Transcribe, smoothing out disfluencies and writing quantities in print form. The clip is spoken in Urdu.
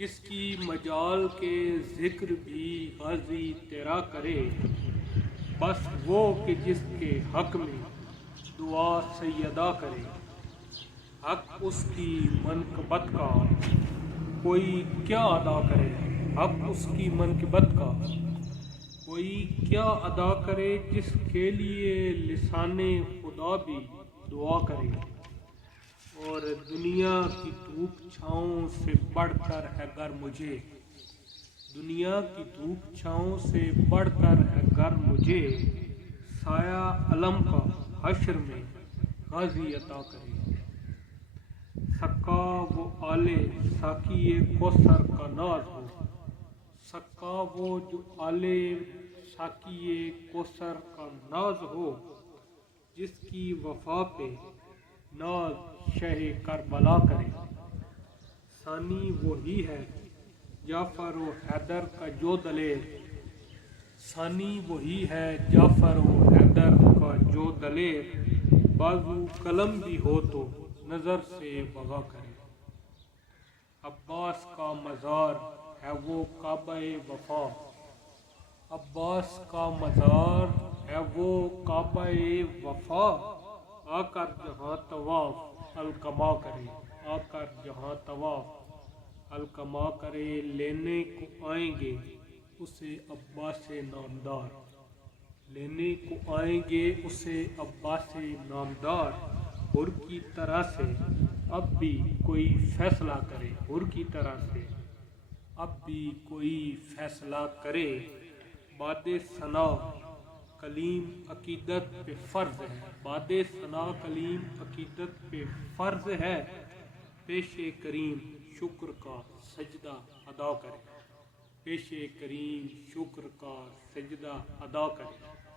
کس کی مجال کے ذکر بھی غازی تیرا کرے، بس وہ کہ جس کے حق میں دعا سیدہ کرے۔ حق اس کی منقبت کا کوئی کیا ادا کرے، حق اس کی منقبت کا کوئی کیا ادا کرے، جس کے لیے لسان خدا بھی دعا کرے۔ اور دنیا کی دھوپ چھاؤں سے بڑھ کر ہے گر مجھے، دنیا کی دھوپ چھاؤں سے بڑھ کر ہے گر مجھے، سایہ علم کا حشر میں غازی عطا کرے۔ سکا وہ آل ساقی کوثر کا ناز ہو، سکا وہ جو آل ساقی کوثر کا ناز ہو، جس کی وفا پہ ناز شہ کربلا کرے۔ ثانی وہی ہے جعفر و حیدر کا جو دلیر، ثانی وہی ہے جعفر و حیدر کا جو دلیر، بازو قلم بھی ہو تو نظر سے وغا کرے۔ عباس کا مزار ہے وہ کعبہ وفا، عباس کا مزار ہے وہ کعبہ وفا، آ کر جہاں طواف القما کرے، آ کر جہاں طواف القما کرے۔ لینے کو آئیں گے اسے عباس نامدار، لینے کو آئیں گے اسے عباس نامدار، حر کی طرح سے اب بھی کوئی فیصلہ کرے، حر کی طرح سے اب بھی کوئی فیصلہ کرے۔ باد ثنا کلیم عقیدت پہ فرض ہے، باد ثنا کلیم عقیدت پہ فرض ہے، پیش کریم شکر کا سجدہ ادا کرے، پیش کریم شکر کا سجدہ ادا کرے۔